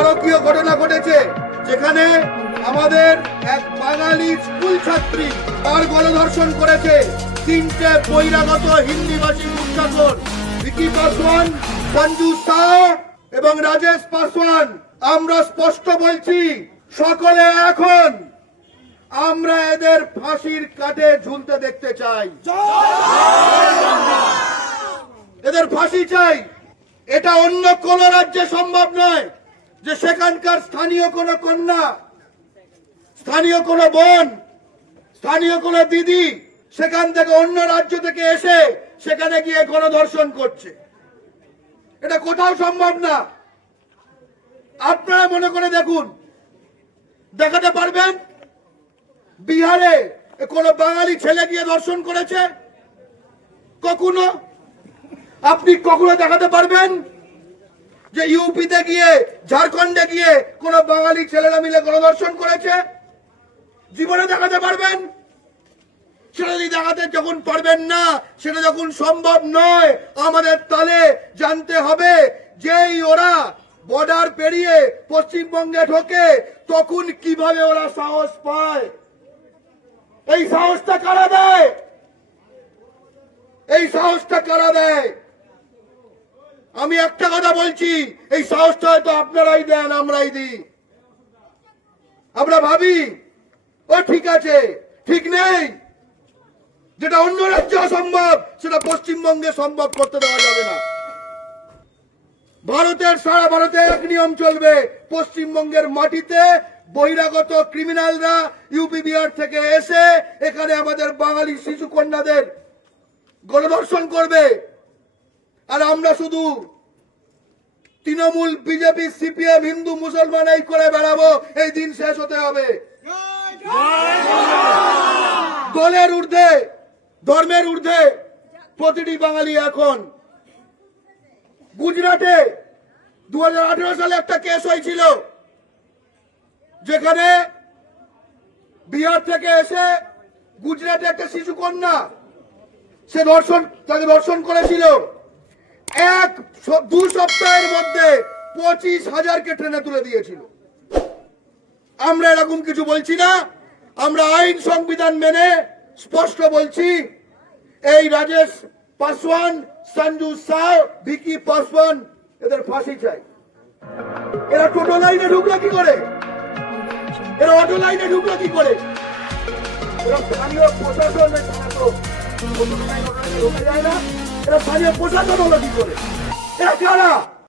নারকীয় ঘটনা ঘটেছে, যেখানে আমাদের এক বাঙালি স্কুল ছাত্রী তার গণধর্ষণ করেছে তিনটে বহিরাগত হিন্দিভাষী গুন্ডাচোর, ভিকি পাসওয়ান, সঞ্জু শাহ এবং রাজেশ পাসওয়ান। আমরা স্পষ্ট বলছি, সকলে এখন আমরা এদের ফাঁসির কাঠে ঝুলতে দেখতে চাই, এদের ফাঁসি চাই। এটা অন্য কোন রাজ্যে সম্ভব নয় যে সেখানকার স্থানীয় কোন কন্যা, স্থানীয় কোন বোন, স্থানীয় কোন দিদি সেখান থেকে অন্য রাজ্য থেকে এসে সেখানে গিয়ে গণধর্ষণ করছে। এটা কোথাও সম্ভব না। আপনারা মনে করে দেখুন, দেখাতে পারবেন বিহারে কোন বাঙালি ছেলে গিয়ে ধর্ষণ করেছে? কখনো আপনি কখনো দেখাতে পারবেন যে ইউপিতে গিয়ে, ঝাড়খণ্ডে গিয়ে কোন বাঙালি ছেলেরা মিলে গণধর্ষণ করেছে? জীবনে দেখাতে পারবেন? সেটা যদি দেখাতে যখন পারবেন না, সেটা যখন সম্ভব নয়, আমাদের তাহলে জানতে হবে যেই ওরা বর্ডার পেরিয়ে পশ্চিমবঙ্গে ঢোকে তখন কিভাবে ওরা সাহস পায়। এই সাহসটা কারা দেয়? এই সাহসটা কারা দেয়? আমি একটা কথা বলছি, এই সাহসটা হয়তো আপনারাই দেন, আমরাই দিই। আমরা ভাবি ও ঠিক আছে, ঠিক নেই। যেটা অন্য রাজ্যে অসম্ভব সেটা পশ্চিমবঙ্গে সম্ভব করতে দেওয়া যাবে না। ভারতের, সারা ভারতে এক নিয়ম চলবে, পশ্চিমবঙ্গের মাটিতে বহিরাগত ক্রিমিনালরা ইউপি বিহার থেকে এসে এখানে আমাদের বাঙালি শিশু কন্যাদের গণধর্ষণ করবে। আর আমরা শুধু তৃণমূল, বিজেপি, সিপিএম, হিন্দু, মুসলমান এই করে বেড়াবো, এই দিন শেষ হতে হবে। দলের ঊর্ধ্বে, ধর্মের ঊর্ধ্বে প্রতিটি বাঙালি এখন। গুজরাটে 2018 সালে একটা কেস হয়েছিল, যেখানে বিহার থেকে এসে গুজরাটে একটা শিশু কন্যা তাকে ধর্ষণ করেছিল। 2 সপ্তাহের মধ্যে 25,000কে ট্রেনে তুলে দিয়েছিল। আমরা এরকম কিছু বলছি না, আমরা আইন সংবিধান মেনে স্পষ্ট বলছি, এই রাজেশ পাসওয়ান, সঞ্জু শাহ, ভিকি পাসওয়ান এদের ফাঁসি চাই। এরা টোটো লাইনে ঢুকলো কি করে? এরা অটো লাইনে ঢুকলো কি করে? এরা স্থানীয় প্রশাসন ঢুকে যায় না? এরা স্থানীয় প্রশাসন হলো কি করে? এরা কারা?